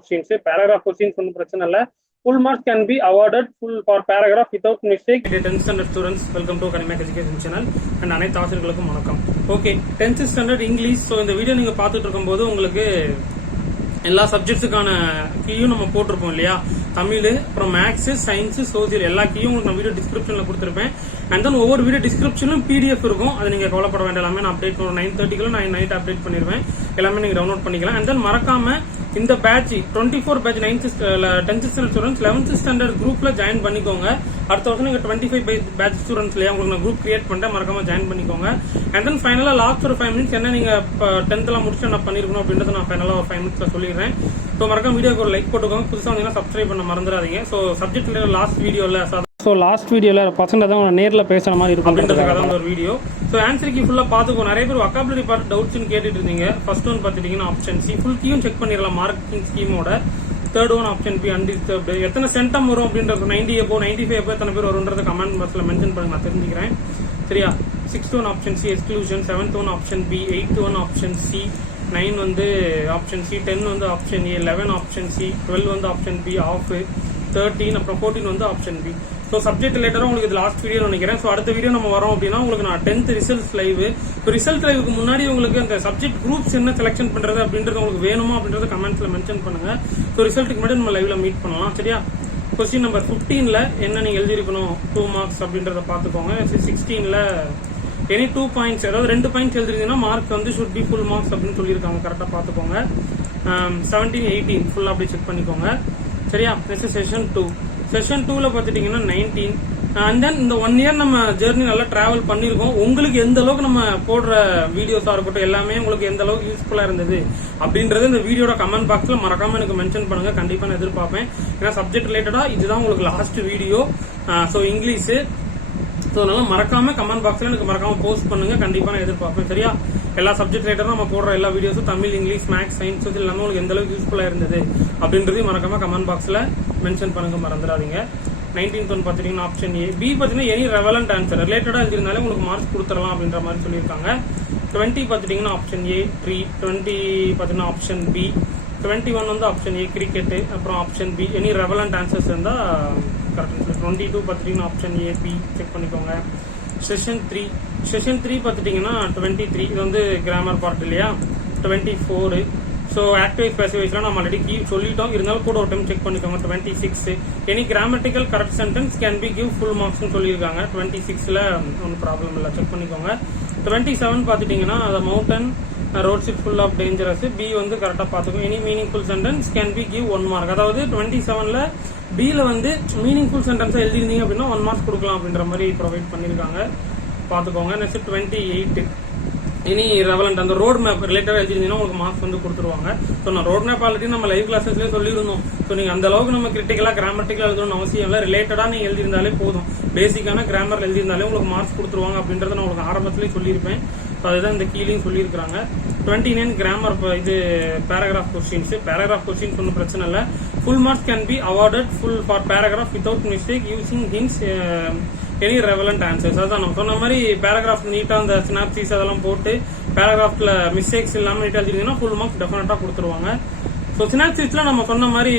questions. Paragraph questions ஒன்றும் பிரச்சனை இல்லை. Full marks can be awarded full for paragraph without mistake. 10th standard students, welcome to Academic Education channel and அனைத்து ஆசிரியர்களுக்கும் வணக்கம். Okay, 10th standard English. So இந்த video நீங்க பார்த்துட்டு இருக்கும்போது உங்களுக்கு எல்லா சப்ஜெக்ட்ஸுக்கான கீயும் நம்ம போட்டிருப்போம் இல்லையா, தமிழ், அப்புறம் மேக்ஸ், சயின்ஸ், சோசியல் எல்லா கீயும் உங்களுக்கு நான் வீடியோ டிஸ்கிரிப்ஷன்ல கொடுத்துருப்பேன். அண்ட் தென் ஒவ்வொரு வீடியோ டிஸ்கிரிப்ஷனும் பிடிஎஃப் இருக்கும். அதை நீங்க கவலைப்பட வேண்டாம், எல்லாமே நான் அப்டேட் பண்ணுவேன். 9:30 நான் நைட் அப்டேட் பண்ணிடுவேன், எல்லாமே நீங்க டவுன்லோட் பண்ணிக்கலாம். அண்ட் தென் மறக்காம இந்த batch 24 batch 10th standard students 11th standard குரூப்ல ஜாயின் பண்ணிக்கோங்க. அடுத்த வருஷம் நீங்க 25 பேட்ச் ஸ்டூடெண்ட்ஸ் இல்லையா, உங்களுக்கு நான் குரூப் கிரியேட் பண்ணிட்டேன், மறக்காம ஜாயின் பண்ணிக்கோங்க. அண்ட் தென் ஃபைனலா லாஸ்ட் ஒரு 5 மினிட்ஸ் என்ன நீங்க 10th முடிச்சு என்ன பண்ணிருக்கணும் அப்படின்றத நான் ஃபைனலா ஒரு 5 மினிட்ஸ்ல சொல்லிடுறேன். ஸோ மறக்காம வீடியோக்கு ஒரு லைக் போட்டுக்கோங்க. புதுசாக வந்தீங்கன்னா சப்ஸ்கிரைப் பண்ண மறந்துடாதீங்க. ஸோ சப்ஜெக்ட் லாஸ்ட் வீடியோல பசங்க தான் நேரில் பேசுற மாதிரி இருக்கும் அப்படின்றதுக்காக ஒரு வீடியோ. ஸோ ஆன்சர் கீ ஃபுல்லாக பார்த்துக்கோ. நிறைய பேர் வொக்காபுலரி பார்ட் டவுட்ஸ்னு கேட்டுட்டு இருந்தீங்க. ஃபர்ஸ்ட் ஒன் பார்த்துட்டீங்கன்னா ஆப்ஷன் சி, ஃபுல் கீயும் செக் பண்ணிடலாம் மார்க்கிங் ஸ்கீமோட. Third one option B, undisturbed. எத்தனை சென்டம் வரும் அப்படின்றது 90 எப்போ 95 எப்போ எத்தனை பேர் வரும்ன்றது கமெண்ட் பாக்ஸ்ல மென்ஷன் பண்ணுங்க, நான் தெரிஞ்சுக்கிறேன். சரியா? 6th one option C exclusion, 7th one option B, 8th one option C, 9 வந்து ஆப்ஷன் சி, 10 வந்து ஆப்ஷன் ஏ, 11 ஆப்ஷன் சி, 12 வந்து ஆப்ஷன் பி ஆஃப், 13 அப்புறம் 14 வந்து ஆப்ஷன் பி. ஸோ சப்ஜெக்ட் ரிலேட்டடா உங்களுக்கு இது லாஸ்ட் வீடியோ நினைக்கிறேன். ஸோ அடுத்த வீடியோ நம்ம வரோம் அப்படின்னா உங்களுக்கு நான் 10th ரிசல்ட்ஸ் லைவ். இப்போ ரிசல்ட் லைவுக்கு முன்னாடி உங்களுக்கு அந்த சப்ஜெக்ட் குரூப்ஸ் என்ன செலக்ஷன் பண்றது அப்படின்றது உங்களுக்கு வேணுமா அப்படின்றத கமெண்ட்ஸ்ல மென்ஷன் பண்ணுங்க. ஸோ ரிசல்ட்டுக்கு முன்னாடி நம்ம லைவ்ல மீட் பண்ணலாம். சரியா? கொஸ்டின் நம்பர் 15ல என்ன நீங்க எழுதிருக்கணும் 2 மார்க்ஸ் அப்படின்றத பாத்துக்கோங்க. 16ல எனி 2 பாயிண்ட்ஸ், அதாவது 2 பாயிண்ட்ஸ் எழுதிருந்தீங்கன்னா மார்க் வந்து ஷுட் பி ஃபுல் மார்க்ஸ் அப்படின்னு சொல்லியிருக்காங்க. கரெக்டா பாத்துக்கோங்க. 17, 18 ஃபுல்லா அப்படி செக் பண்ணிக்கோங்க. சரியா? நெக்ஸ்ட் செஷன் 2ல பாத்துட்டீங்கன்னா 19. அண்ட் தென் இந்த 1 இயர் நம்ம ஜெர்னி நல்லா டிராவல் பண்ணிருக்கோம். உங்களுக்கு எந்த அளவுக்கு நம்ம போடுற வீடியோஸா இருக்கட்டும் எல்லாமே உங்களுக்கு எந்த அளவுக்கு யூஸ்ஃபுல்லா இருந்தது அப்படின்றது இந்த வீடியோட கமெண்ட் பாக்ஸ்ல மறக்காம எனக்கு மென்ஷன் பண்ணுங்க. கண்டிப்பா நான் எதிர்பார்ப்பேன். ஏன்னா சப்ஜெக்ட் ரிலேட்டடா இதுதான் உங்களுக்கு last video. So English. So அதனால மறக்காம கமெண்ட் பாக்ஸ்ல எனக்கு மறக்காம போஸ்ட் பண்ணுங்க, கண்டிப்பா நான் எதிர்பார்ப்பேன். சரியா? எல்லா சப்ஜெக்ட் ரிலேட்டடும் நம்ம போடுற எல்லா வீடியோஸும் தமிழ், இங்கிலீஷ், மேக்ஸ், சயின்ஸ் எல்லாமே உங்களுக்கு எந்த அளவுக்கு யூஸ்ஃபுல்லா இருந்தது அப்படின்றதையும் மறக்காம கமெண்ட் பாக்ஸ்ல மென்ஷன் பண்ணுங்க, மறந்துடாதீங்க. 19th ஒன் பாத்தீங்கன்னா ஆப்ஷன் ஏ. பி பாத்தீங்கன்னா எனி ரெவலண்ட் ஆன்சர் ரிலேட்டடா எழுதிருந்தாலே உங்களுக்கு மார்க்ஸ் கொடுத்துடலாம் அப்படின்ற மாதிரி சொல்லியிருக்காங்க. 20 பாத்துட்டீங்கன்னா ஆப்ஷன் ஏ ட்ரீ, 20 பாத்தீங்கன்னா ஆப்ஷன் பி, 21 வந்து ஆப்ஷன் ஏ கிரிக்கெட், அப்புறம் option be any relevant answers இருந்தா கரெக்ட். 22 பாத்துட்டீங்கன்னா ஆப்ஷன் ஏ பி செக் பண்ணிக்கோங்க. செஷன் 3 பாத்துட்டீங்கன்னா 23, இது வந்து கிராமர் பார்ட் இல்லையா. 24 ஸோ ஆக்டிவைஸ் பேசிவைஸ்லாம் நம்ம ஆல்ரெடி கீ சொல்லிட்டோம், இருந்தாலும் கூட ஒரு டைம் செக் பண்ணிக்கோங்க. 26 any grammatical correct sentence can be give full marks சொல்லியிருக்காங்க. 26ல ஒன்றும் ப்ராப்ளம் இல்லை, செக் பண்ணிக்கோங்க. 27 பாத்துட்டீங்கன்னா அந்த mountain road ship full of dangerous. B வந்து கரெக்டா பாத்துக்கோங்க. Any meaningful sentence can be give 1 mark. அதாவது 27ல பில வந்து மீனிங்ஃபுல் சென்டென்ஸா எழுதிருந்தீங்க அப்படின்னா 1 மார்க் கொடுக்கலாம் அப்படின்ற மாதிரி ப்ரொவைட் பண்ணிருக்காங்க, பாத்துக்கோங்க. நெக்ஸ்ட் 28 எனி ரெவலண்ட் அந்த ரோட் மேப் ரிலேட்டடா எழுதிருந்தீங்கன்னா உங்களுக்கு மார்க்ஸ் வந்து கொடுத்துருவாங்க. ஸோ நான் ரோட் மேப் ஆல்ரெடி நம்ம லைவ் கிளாஸஸ்லேயே சொல்லியிருந்தோம். ஸோ நீங்க அந்த அளவுக்கு நம்ம கிரிட்டிக்கலா கிராமட்டிக்கலா எழுதணும்னு அவசியம் இல்லை, ரிலேட்டடா நீங்க எழுதிருந்தாலே போதும். பேசிக்கான கிராமர் எழுதிருந்தாலே உங்களுக்கு மார்க்ஸ் கொடுத்துருவாங்க அப்படின்றத நான் உங்களுக்கு ஆரம்பத்திலேயே சொல்லியிருப்பேன். ஸோ அதுதான் இந்த கீழேயும் சொல்லியிருக்காங்க. 29 கிராமர் இது பேராகிராஃப் கொஸ்டின்ஸ். பேராகிராஃப் கொஸ்டின்ஸ் ஒன்றும் பிரச்சனை இல்லை. Full marks can be awarded full for paragraph without mistake using hints any relevant answers. அதான் நம்ம சொன்ன மாதிரி பேராகிராஃப் நீட்டா அந்த சினாப்சிஸ் அதெல்லாம் போட்டு பேராகிராஃப்ல மிஸ்டேக்ஸ் இல்லாம நீட்டா எழுதிங்கன்னா ஃபுல் மார்க்ஸ் டெஃபினட்டா கொடுத்துருவாங்க. ஸோ சினாப்சிஸ்ல நம்ம சொன்ன மாதிரி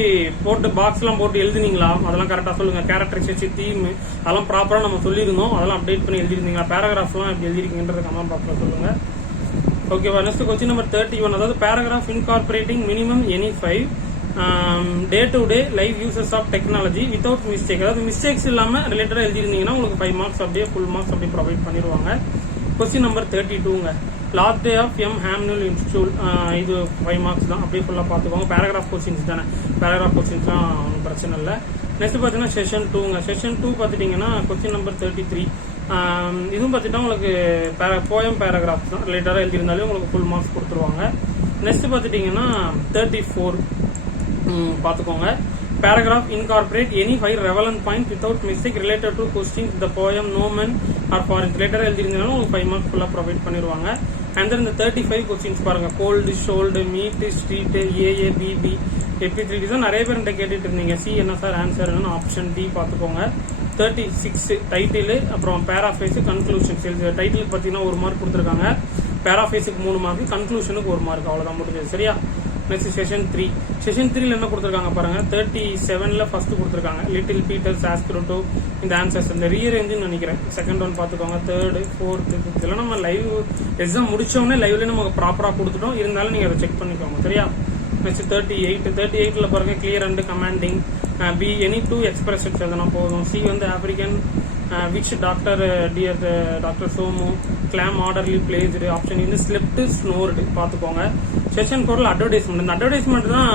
போட்டு பாக்ஸ் எல்லாம் போட்டு எழுதினீங்களா அதெல்லாம் கரெக்டா சொல்லுங்க. கேரக்டரிஸ்டிக்ஸ், தீம் அதெல்லாம் ப்ராப்பரா நம்ம சொல்லியிருந்தோம், அதெல்லாம் அப்டேட் பண்ணி எழுதிருந்தீங்களா, பேராகிராஃப்லாம் எப்படி எழுதிருக்கீங்கன்றது கமெண்ட் பாக்ஸ்ல சொல்லுங்க. ஓகேவா? நெக்ஸ்ட் கொஸ்டின் நம்பர் 31, அதாவது paragraph incorporating minimum any 5 day to day live uses of technology without mistake. அதாவது மிஸ்டேக்ஸ் இல்லாம ரிலேட்டடா எழுதிருந்தீங்கன்னா உங்களுக்கு 5 மார்க்ஸ் அப்படியே ஃபுல் மார்க்ஸ் அப்படியே ப்ரொவைட் பண்ணிடுவாங்க. கொஸ்டின் நம்பர் 32ங்க, லாஸ்ட் டே ஆஃப் எம் ஹாம்னுல் இன்ஸ்டிடியூட். இது 5 மார்க்ஸ் தான், அப்படியே ஃபுல்லா பாத்துக்கோங்க. பேராகிராஃப் கொஸ்டின்ஸ் தானே, பேராகிராஃப் கொஸ்டின்ஸ்லாம் ஒன்றும் பிரச்சனை இல்லை. நெக்ஸ்ட் பாத்தீங்கன்னா செஷன் 2ங்க. செஷன் 2 பாத்துட்டீங்கன்னா கொஸ்டின் நம்பர் 33. இதுவும் பாத்தீங்கன்னா உங்களுக்கு போயம் பேராகிராஃப் தான் ரிலேட்டடா எழுதிருந்தாலே உங்களுக்கு ஃபுல் மார்க்ஸ் கொடுத்துருவாங்க. நெக்ஸ்ட் பாத்துட்டீங்கன்னா 34 பாத்துக்கோங்க. paragraph incorporate any 5 relevant points without mistake related to questions the poem no man or foreign later எழுதிருந்தீங்கன்னா உங்களுக்கு 5 மார்க்ஸ் ஃபுல்லா ப்ரொவைட் பண்ணிடுவாங்க. அண்ட் தென் இந்த 35 கொஸ்டின்ஸ் பாருங்க. Cold, should, meet, street, AA, BB, எப்பி3 தான் நிறைய பேர் என்கிட்ட கேட்டுட்டு இருந்தீங்க. சி என்ன சார் ஆன்சர் என்ன, ஆப்ஷன் டி பாத்துக்கோங்க. 36 டைட்டில், அப்புறம் பேராஃபேஸ், கன்க்ளூஷன்ஸ். டைட்டில் பாத்தீங்கன்னா 1 மார்க் கொடுத்துருக்காங்க, பேராஃபேஸுக்கு 3 மார்க், கன்க்ளூஷனுக்கு 1 மார்க், அவ்வளவுதான் முடிஞ்சது. சரியா? நெக்ஸ்ட் செஷன் 3 என்ன கொடுத்துருக்காங்க பாருங்க. 37ல ஃபர்ஸ்ட் கொடுத்துருக்காங்க. லிட்டில் பீட்டர்ஸ் ஆஸ்க்ரோட்டோ இந்த ஆன்சர்ஸ் இந்த ரீஅரேஞ்சுன்னு நினைக்கிறேன். செகண்ட் ஒன் பார்த்துக்கோங்க. 3rd 4th 5th எல்லாம் நம்ம லைவ் எக்ஸாம் முடிச்சோடனே லைவ்ல நமக்கு ப்ராப்பரா கொடுத்துட்டோம். இருந்தாலும் நீங்க அதை செக் பண்ணிக்கோங்க சரியா. நெக்ஸ்ட் 38ல பாருங்க clear and commanding. B any 2 expressions எழுதினா போதும். சி வந்து African which doctor dear doctor Somu calm orderly placed. Option வந்து ஸ்லெப்ட் ஸ்னோர்டு பார்த்துக்கோங்க. செஷன் 4ல அட்வர்டைஸ்மெண்ட். இந்த அட்வர்டைஸ்மெண்ட் தான்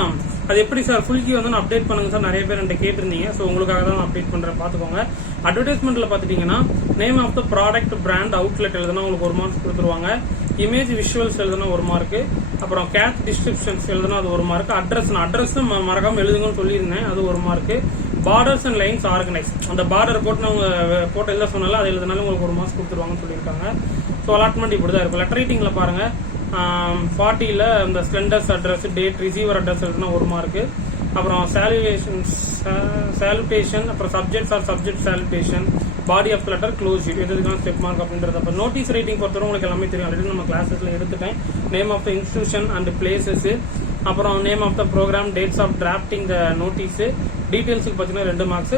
அது எப்படி சார் ஃபுல் கீ வந்து அப்டேட் பண்ணுங்க சார் நிறைய பேர் என்கிட்ட கேட்டிருந்தீங்க. ஸோ உங்களுக்காக தான் அப்டேட் பண்றேன் பார்த்துக்கோங்க. அட்வர்டைஸ்மெண்ட்ல பாத்துட்டீங்கன்னா name of the product brand outlet எழுதுனா உங்களுக்கு 1 மார்க் கொடுத்துருவாங்க. இமேஜ் விஷுவல்ஸ் எழுதுனா 1 மார்க். அப்புறம் கேட் டிஸ்கிரிப்ஷன்ஸ் எழுதுனா அது 1 மார்க். அட்ரஸ் மறக்காம எழுதுங்கன்னு சொல்லியிருந்தேன் அது 1 mark. Borders and lines organise அந்த பார்டர் போட்டு அவங்க போட்டு எழுத சொன்னாலும் அது எழுதினாலும் உங்களுக்கு 1 மார்க்ஸ் கொடுத்துருவாங்கன்னு சொல்லியிருக்காங்க. ஸோ அலாட்மெண்ட் இப்படிதான் இருக்கும். லெட்டர் ரைட்டிங்ல பாருங்க 40ல இந்த sender's address date receiver address எழுதுனா 1 மார்க். அப்புறம் சாலுடேஷன் அப்புறம் subjects or subject salutation body of letter close எதுக்கான ஸ்டெப் மார்க் அப்படின்றது. அப்போ நோட்டீஸ் ரைட்டிங் பொறுத்தவரை உங்களுக்கு எல்லாமே தெரியும். ஆல்ரெடி நம்ம கிளாஸஸ்ல எடுத்துட்டேன். Name of the institution and places அப்புறம் name of the programme dates of drafting the notice டீடைல்ஸுக்கு பார்த்தீங்கன்னா 2 மார்க்ஸ்.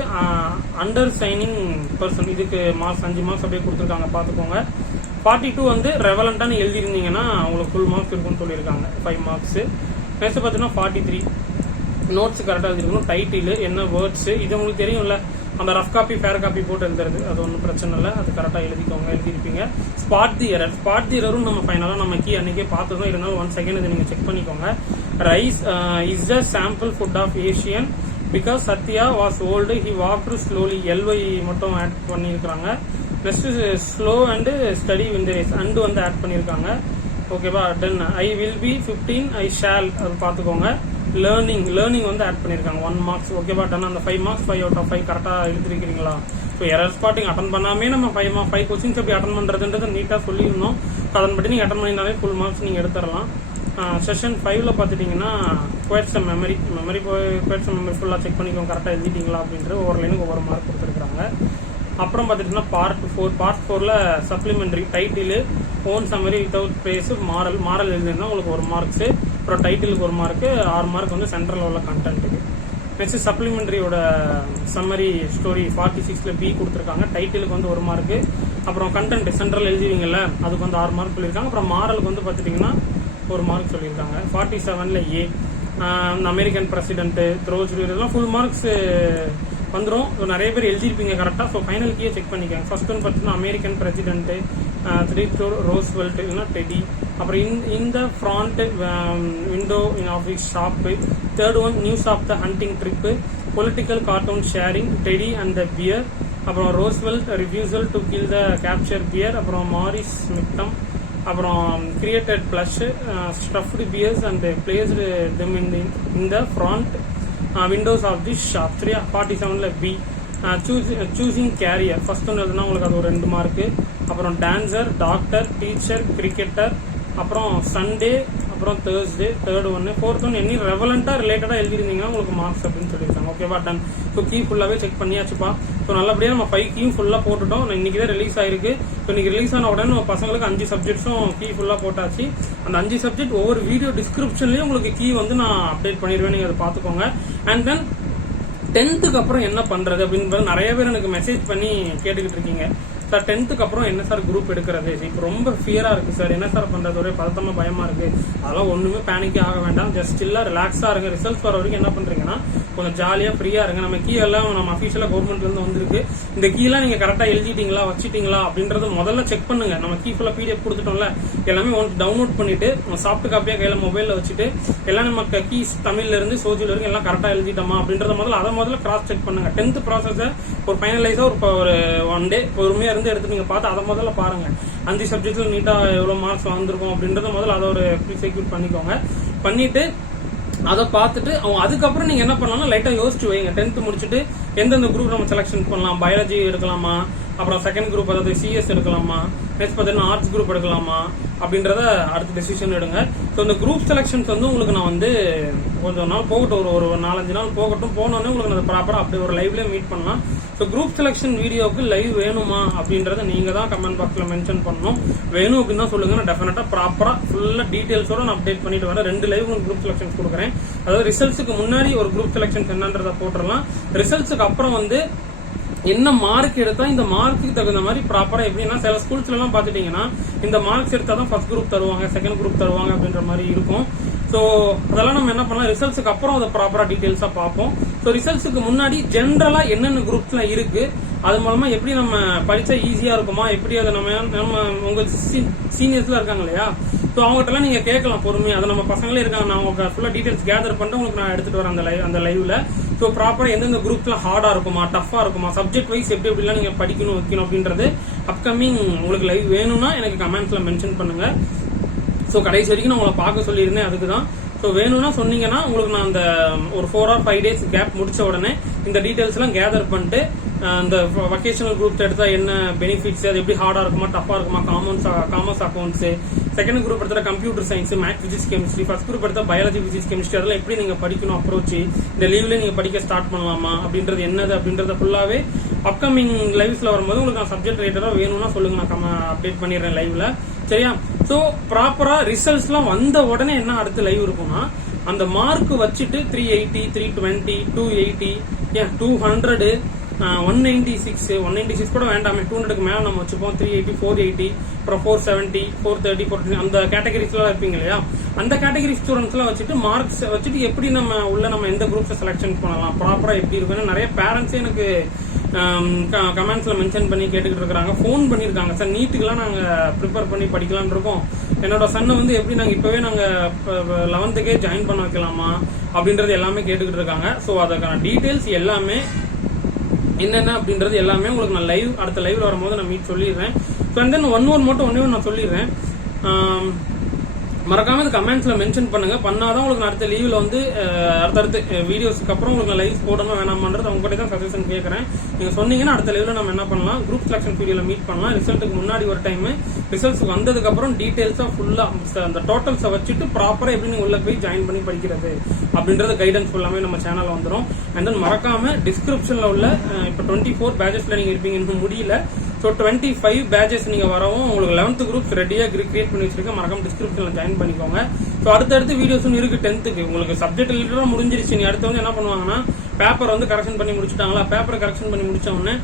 அண்டர் சைனிங் பர்சன் இதுக்கு மார்க்ஸ் 5 மார்க்ஸ் அப்படியே கொடுத்துருக்காங்க பார்த்துக்கோங்க. 42 வந்து ரெவலண்டானு எழுதிருந்தீங்கன்னா உங்களுக்கு ஃபுல் மார்க்ஸ் இருக்கும்னு சொல்லியிருக்காங்க 5 மார்க்ஸ். நெக்ஸ்ட் பார்த்தீங்கன்னா 43 நோட்ஸ் கரெக்டாக எழுதிருக்கணும். டைட்டில் என்ன வேர்ட்ஸ் இது உங்களுக்கு தெரியும்ல. அந்த ரஃப் காப்பி ஃபேர் காப்பி போட்டு எழுதுறது அது ஒன்றும் பிரச்சனை இல்லை. அது கரெக்டாக எழுதிருப்பீங்க. ஸ்பாட் தி எரரும் நம்ம ஃபைனலாக நம்ம கீ அன்னைக்கே பார்த்துருந்தோம். இருந்தாலும் 1 செகண்ட் இதை நீங்கள் செக் பண்ணிக்கோங்க. Rice is the sample food of Asian because Satya was old he walked slowly. L Y மட்டும் ஆட் பண்ணியிருக்காங்க. நெக்ஸ்ட் ஸ்லோ அண்ட் ஸ்டடி விண்டரேஸ் அண்ட் வந்து ஆட் பண்ணியிருக்காங்க. ஓகேவா done. I will be 15 I shall அது பார்த்துக்கோங்க. லேர்னிங் வந்து ஆட் பண்ணியிருக்காங்க 1 மார்க்ஸ். ஓகேவா டன். அந்த 5 மார்க்ஸ் 5 out of 5 கரெக்டாக எழுதிருக்கீங்களா. ஸோ எரர் ஸ்பாட்டிங் அட்டன் பண்ணாமே நம்ம 5 கொஸ்டின்ஸ் எப்படி அட்டன் பண்ணுறதுன்றது நீட்டாக சொல்லியிருந்தோம். அதன்படி நீங்கள் அட்டன் பண்ணினாலே ஃபுல் மார்க்ஸ் நீங்கள் எடுத்துடலாம். செஷன் 5ல பார்த்துட்டிங்கன்னா குவேட்ஸ் மெமரி ஃபுல்லாக செக் பண்ணிக்கோங்க கரெக்டாக எழுதிட்டீங்களா அப்படின்ட்டு ஒவ்வொரு லைனுக்கு ஒவ்வொரு மார்க் கொடுத்துருக்காங்க. அப்புறம் பார்த்துட்டிங்கன்னா பார்ட் 4ல supplementary title own summary without place moral எழுதிருந்தா உங்களுக்கு 1 மார்க்ஸ். அப்புறம் டைட்டிலுக்கு 1 மார்க் 6 மார்க் வந்து சென்ட்ரல் உள்ள கண்டென்ட்டுக்கு. நெக்ஸ்ட் சப்ளிமெண்டரியோட சம்மரி ஸ்டோரி 46ல பி கொடுத்துருக்காங்க. டைட்டிலுக்கு வந்து 1 மார்க். அப்புறம் கண்டென்ட் சென்ட்ரல் எழுதிவீங்கல்ல அதுக்கு வந்து 6 மார்க் சொல்லியிருக்காங்க. அப்புறம் மாரலுக்கு வந்து பார்த்துட்டிங்கன்னா 1 மார்க் சொல்லியிருக்காங்க. 47ல ஏ அமெரிக்கன் பிரசிடென்ட் த்ரோஸ் இதெல்லாம் ஃபுல் மார்க்ஸ் வந்துடும். நிறைய பேர் எழுதிருப்பீங்க கரெக்டாக. ஸோ ஃபைனல் கீயை செக் பண்ணிக்கோங்க. ஃபர்ஸ்ட் ஒன் பார்த்தீங்கன்னா அமெரிக்கன் பிரசிடென்ட் 3 ரோஸ்வெல்ட் இல்லைன்னா டெடி. அப்புறம் இந்த front window of is shop. Third one news of the hunting trip political cartoon sharing Teddy and the bear. அப்புறம் Roosevelt refusal to kill the capture bear. அப்புறம் Morris Michtom. அப்புறம் created plush stuffed bears and placed them in the front windows of the shop. சரியா. 47ல B choosing career first ஒன்று எழுதுனா உங்களுக்கு அது ஒரு 2 மார்க்கு. அப்புறம் டான்சர் டாக்டர் டீச்சர் கிரிக்கெட்டர். அப்புறம் சண்டே அப்புறம் தேர்ஸ்டே தேர்ட் ஒன்று. ஃபோர்த் ஒன்று என்ன ரெவலண்டாக ரிலேட்டடாக எழுதிருந்தீங்கன்னா உங்களுக்கு மார்க்ஸ் அப்படின்னு சொல்லியிருக்காங்க. ஓகேவா டன். ஸோ கீ ஃபுல்லாகவே செக் பண்ணியாச்சுப்பா. ஸோ நல்லபடியாக நம்ம 5 கீயும் ஃபுல்லாக போட்டுட்டோம். இன்னைக்கு தான் ரிலீஸ் ஆயிருக்கு. ஸோ இன்னைக்கு ரிலீஸ் ஆன உடனே நம்ம பசங்களுக்கு 5 சப்ஜெக்ட்ஸும் கீ ஃபுல்லாக போட்டாச்சு. அந்த 5 சப்ஜெக்ட் ஒவ்வொரு வீடியோ டிஸ்கிரிப்ஷன்லேயும் உங்களுக்கு கீ வந்து நான் அப்டேட் பண்ணிடுவேன். நீங்கள் அதை பார்த்துக்கோங்க. அண்ட் தென் 10th அப்புறம் என்ன பண்றது அப்படின்னு நிறைய பேர் எனக்கு மெசேஜ் பண்ணி கேட்டுக்கிட்டு இருக்கீங்க. சார் 10th அப்புறம் என்ன சார் குரூப் எடுக்கிறது, இப்போ ரொம்ப ஃபியரா இருக்கு சார், என்ன சார் பண்றது, ஒரே பதட்டமா பயமா இருக்கு. அதெல்லாம் ஒண்ணுமே பேனிக்கே ஆக வேண்டாம். ஜஸ்ட் இல்ல ரிலாக்ஸா இருங்க. ரிசல்ட்ஸ் வர வரைக்கும் என்ன பண்றீங்கன்னா கொஞ்சம் ஜாலியா ஃப்ரீயா இருங்க. நம்ம கீ எல்லாம் நம்ம அஃபீஷியலா கவர்மெண்ட்ல இருந்து வந்திருக்கு. இந்த கீ எல்லாம் நீங்க கரெக்டா எழுதிட்டீங்களா வச்சிட்டீங்களா அப்படின்றத முதல்ல செக் பண்ணுங்க. நம்ம கீ ஃபுல்லா பிடிஎஃப் கொடுத்துட்டோம்ல, எல்லாமே டவுன்லோட் பண்ணிட்டு சாஃப்ட் காப்பியா கையில மொபைல்ல வச்சுட்டு எல்லாம் நம்ம கீஸ் தமிழ்ல இருந்து சோஜில இருந்து எல்லாம் கரெக்டா எழுதிட்டோமா அப்படின்றத முதல்ல கிராஸ் செக் பண்ணுங்க. 10th ப்ராசஸ் ஒரு ஃபைனலைஸா ஒரு 1 டே பொறுமையா இருந்து எடுத்து நீங்க பார்த்து அதை முதல்ல பாருங்க. 5 சப்ஜெக்ட்ல நீட்டா எவ்வளவு மார்க்ஸ் வந்திருக்கும் அப்படின்றத முதல்ல அதை ஒரு செக்யூர் பண்ணிக்கோங்க. பண்ணிட்டு அதை பார்த்துட்டு அவங்க அதுக்கப்புறம் நீங்க என்ன பண்ணலாம், லைட்டா யோசிச்சு வைங்க. 10th முடிச்சுட்டு எந்தெந்த குரூப் நம்ம செலக்ஷன் பண்ணலாம், பயாலஜி எடுக்கலாமா அப்புறம் செகண்ட் குரூப் அதாவது சிஎஸ் எடுக்கலாமா, நெக்ஸ்ட் பார்த்தீங்கன்னா ஆர்ட்ஸ் குரூப் எடுக்கலாமா அப்படின்றத அடுத்த டெசிஷன் எடுங்க. ஸோ இந்த குரூப் செலெக்ஷன்ஸ் வந்து உங்களுக்கு நான் வந்து கொஞ்சம் நாள் போகட்டும், ஒரு 4-5 நாள் போகட்டும், போனோடனே உங்களுக்கு நான் ப்ராப்பராக அப்படி ஒரு லைவ்லேயே மீட் பண்ணலாம். ஸோ குரூப் செலெக்ஷன் வீடியோவுக்கு லைவ் வேணுமா அப்படின்றத நீங்க தான் கமெண்ட் பாக்ஸில் மென்ஷன் பண்ணணும். வேணும் அப்படின்னு தான் சொல்லுங்க, நான் டெஃபினட்டா ப்ராப்பராக ஃபுல்லாக டீட்டெயில்ஸோட நான் அப்டேட் பண்ணிட்டு வரேன். 2 லைவ் குரூப் செலெக்ஷன்ஸ் கொடுக்குறேன். அதாவது ரிசல்ட்ஸுக்கு முன்னாடி ஒரு குரூப் செலெக்ஷன்ஸ் என்னன்றதை போட்டுடலாம். ரிசல்ட்ஸுக்கு அப்புறம் வந்து என்ன மார்க் எடுத்தா இந்த மார்க்கு தகுந்த மாதிரி ப்ராப்பரா எப்படின்னா சில ஸ்கூல்ஸ்ல எல்லாம் பாத்துட்டீங்கன்னா இந்த மார்க்ஸ் எடுத்தா தான் ஃபர்ஸ்ட் குரூப் தருவாங்க, செகண்ட் குரூப் தருவாங்க அப்படின்ற மாதிரி இருக்கும். ஸோ அதெல்லாம் நம்ம என்ன பண்ணலாம், ரிசல்ட்ஸுக்கு அப்புறம் அதை ப்ராப்பரா டீடைல்ஸா பார்ப்போம். ஸோ ரிசல்ட்ஸுக்கு முன்னாடி ஜென்ரலா என்னென்ன குரூப்ஸ்ல இருக்கு, அது மூலமா எப்படி நம்ம படிச்சா ஈஸியா இருக்குமா, எப்படி அதை நம்ம உங்க சீனியர்ஸ்ல இருக்காங்க இல்லையா, ஸோ அவங்ககிட்ட நீங்க கேட்கலாம் பொறுமையா. அதை நம்ம பசங்களே இருக்காங்க, நான் உங்களுக்கு ஃபுல்லா டீடைல்ஸ் கேதர் பண்ணிட்டு உங்களுக்கு நான் எடுத்துட்டு வரேன் அந்த லைவ்ல. ஸோ ப்ராப்பரா எந்தெந்த குரூப்ல ஹார்டா இருக்குமா, டஃபா இருக்குமா, சப்ஜெக்ட் வைஸ் எப்படி எப்படிலாம் நீங்க படிக்கணும் வைக்கணும் அப்படின்றது அப்கமிங் உங்களுக்கு லைவ் வேணும்னா எனக்கு கமெண்ட்ஸ்ல மென்ஷன் பண்ணுங்க. ஸோ கடைசி வரைக்கும் நான் உங்களை பார்க்க சொல்லியிருந்தேன், அதுக்கு தான். ஸோ வேணும்னா சொன்னீங்கன்னா உங்களுக்கு நான் அந்த ஒரு 4 or 5 days கேப் முடிச்ச உடனே இந்த டீடைல்ஸ் எல்லாம் கேதர் பண்ணிட்டு இந்த வொகேஷனல் குரூப் எடுத்தா என்ன பெனிஃபிட்ஸ், அது எப்படி ஹார்டா இருக்குமா டஃபா இருக்குமா, காமர்ஸ் அக்கௌண்ட்ஸ், செகண்ட் குரூப் எடுத்தா computer science, maths physics chemistry, first group எடுத்தா பயாலஜி பிசிக்ஸ் கெமிஸ்ட்ரி, அதெல்லாம் எப்படி நீங்க படிக்கணும் அப்ரோச், இந்த லீவ்ல நீங்க படிக்க ஸ்டார்ட் பண்ணலாமா அப்படின்றது என்னது அப்படின்றத ஃபுல்லாவே அப்கமிங் லைவ்ஸ்ல வரும்போது உங்களுக்கு நான் சப்ஜெக்ட் ரிலேட்டடா வேணும்னா சொல்லுங்க, நான் அப்டேட் பண்ணிடுறேன் லைவ்ல. சரியா? சோ ப்ராப்பரா ரிசல்ட்ஸ் எல்லாம் வந்த உடனே என்ன அடுத்த லைவ் இருக்கும்னா அந்த மார்க் வச்சுட்டு 380, 320, 280, 200, 196 கூட வேண்டாமே, 200க்கு மேல நம்ம வச்சுப்போம், 380, 480, அப்புறம் 470, 430, 430 அந்த கேட்டகரிஸ் எல்லாம் இருப்பீங்க இல்லையா, அந்த கேட்டகரி ஸ்டூடெண்ட்ஸ் எல்லாம் வச்சுட்டு மார்க்ஸ் வச்சுட்டு எப்படி நம்ம எந்த குரூப்ஸ் செலக்ஷன் பண்ணலாம், ப்ராப்பரா எப்படி இருக்குன்னு நிறைய பேரண்ட்ஸ் எனக்கு கமெண்ட்ஸ்ல மென்ஷன் பண்ணி கேட்டுக்கிட்டு இருக்காங்க. ஃபோன் பண்ணிருக்காங்க, சார் நீட்டுக்கெல்லாம் நாங்க ப்ரிப்பேர் பண்ணி படிக்கலாம்னு இருக்கோம், என்னோட சன்னை வந்து எப்படி நாங்க இப்பவே நாங்க 11th ஜாயின் பண்ண வைக்கலாமா அப்படின்றது எல்லாமே கேட்டுக்கிட்டு இருக்காங்க. ஸோ அதுக்கான டீடைல்ஸ் எல்லாமே என்னென்ன அப்படின்றது எல்லாமே உங்களுக்கு நான் அடுத்த லைவ்ல வரும்போது நான் மீட் சொல்லிடுறேன். ஸோ அண்ட் தென் ஒன்னே நான் சொல்லிடுறேன், மறக்காம இந்த கமெண்ட்ஸ்ல மென்ஷன் பண்ணுங்க. பண்ணாதான் உங்களுக்கு அடுத்த லீவ்ல வந்து அடுத்தடுத்து வீடியோஸ்க்கு அப்புறம் உங்களுக்கு லைவ் போடணும் வேணாமான்றது உங்ககிட்ட தான் சஜஷன் கேட்கறேன். நீங்க சொன்னீங்கன்னா அடுத்த லீவ்ல நம்ம என்ன பண்ணலாம், குரூப் செலக்ஷன் வீடியோல மீட் பண்ணலாம். ரிசல்ட்டுக்கு முன்னாடி ஒரு டைம், ரிசல்ட்ஸ் வந்ததுக்கு அப்புறம் டீடைல்ஸா ஃபுல்லா அந்த டோட்டல்ஸை வச்சுட்டு ப்ராப்பரா எப்படி நீங்க உள்ள போய் ஜாயின் பண்ணி படிக்கிறது அப்படின்றது கைடன்ஸ் ஃபுல்லாமே நம்ம சேனல்ல வந்துடும். அண்ட் தென் மறக்காம டிஸ்கிரிப்ஷன்ல உள்ள இப்போ 24 பேஜஸ்ல நீங்க இருப்பீங்க, இன்னும் முடியல. ஸோ 25 பேஜஸ் நீங்க வரவும் உங்களுக்கு 11th குரூப் ரெடியா கிரியேட் பண்ணி வச்சிருக்கேன், மறக்காம டிஸ்கிரிப்ஷன்ல ஜாயின் பண்ணிக்கோங்க. ஸோ அடுத்தடுத்து வீடியோஸ் இருக்கு 10th உங்களுக்கு சப்ஜெக்ட் ரிலேட்டடா முடிஞ்சிருச்சு. நீ அடுத்து வந்து என்ன பண்ணுவாங்கன்னா பேப்பர் வந்து கரெக்ஷன் பண்ணி முடிச்சுட்டாங்களா, பேப்பரை கரெக்ஷன் பண்ணி முடிச்ச உடனே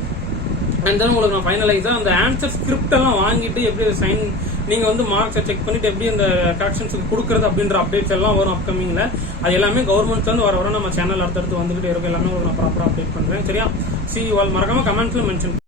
அண்ட் தென் உங்களுக்கு நான் ஃபைனலைஸா அந்த ஆன்சர் ஸ்கிரிப்ட் எல்லாம் வாங்கிட்டு எப்படி சைன் நீங்க வந்து மார்க்ஸை செக் பண்ணிட்டு எப்படி அந்த கரெக்ஷன்ஸுக்கு கொடுக்கறது அப்படின்ற அப்டேட்ஸ் எல்லாம் வரும் அப்கமிங்ல. அது எல்லாமே கவர்மெண்ட்ல இருந்து வர நம்ம சேனல் அடுத்தடுத்து வந்துகிட்டே இருக்கும், எல்லாமே நான் ப்ராப்பரா அப்டேட் பண்றேன். சரியா? சி ஆல் மறக்காம கமெண்ட்ஸ்ல மென்ஷன்